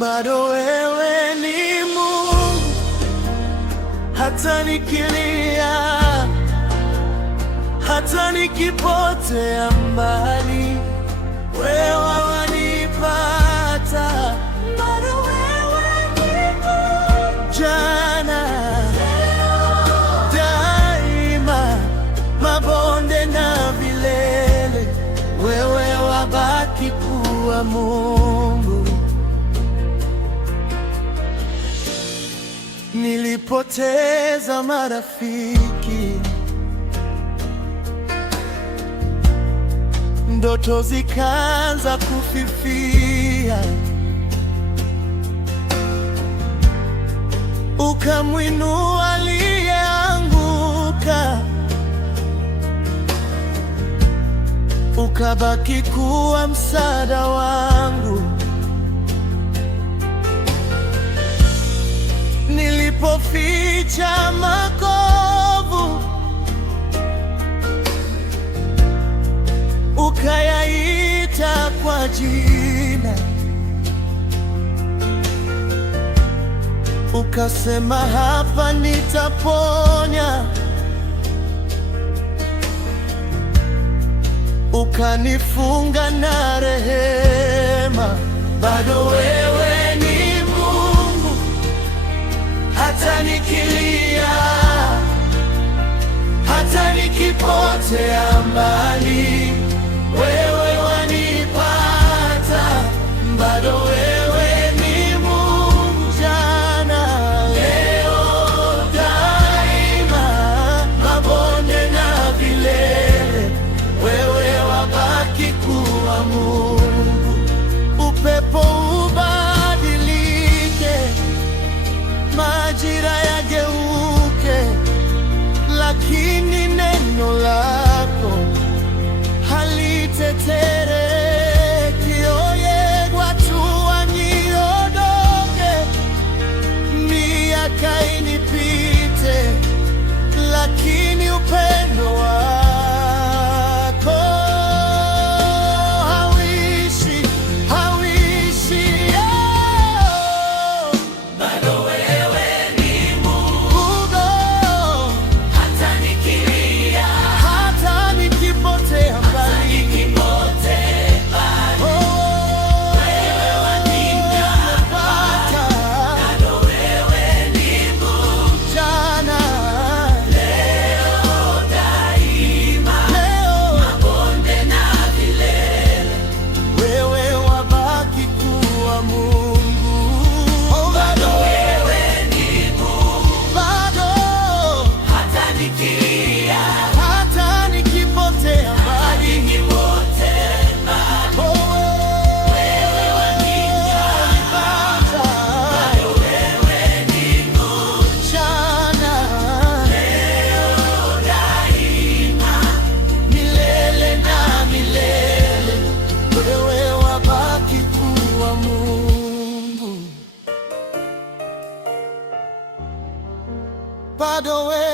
bado wewe ni Mungu, hata nikilia, hata nikipotea mbali, wewe wanipata. Bado wewe ni Mungu, jana, daima, mabonde na vilele, wewe wabaki kuwa Mungu. Nilipoteza marafiki, ndoto zikaanza kufifia, ukamwinua aliyeanguka, ukabaki kuwa msaada wangu. Nilipoficha makovu, ukayaita kwa jina, ukasema hapa nitaponya, ukanifunga na rehema. Bado wewe ni Mungu, hata nikilia, hata nikipotea mbali, wewe wanipata. Bado wewe ni Mungu, jana, leo, daima, mabonde na vilele, wewe wabaki kuwa Mungu. Upepo ubadilike, majira yageuke, lakini neno lako halitetereki. Oye, watu waniondoke, miaka inipite, lakini upendo wako hauishi, hauishi. Bado wewe ni Mungu, hata nikilia, hata nikipotea mbali, wewe wanipata. Bado wewe ni Mungu, jana, leo, daima, mabonde na vilele, wewe wabaki kuwa Mungu. Bado wewe ni Mungu, bado, hata nikilia, hata nikipotea mbali, wewe wanipata. Bado wewe ni Mungu, jana, leo, daima, milele na milele, wewe wabaki kuwa Mungu. Bado wewe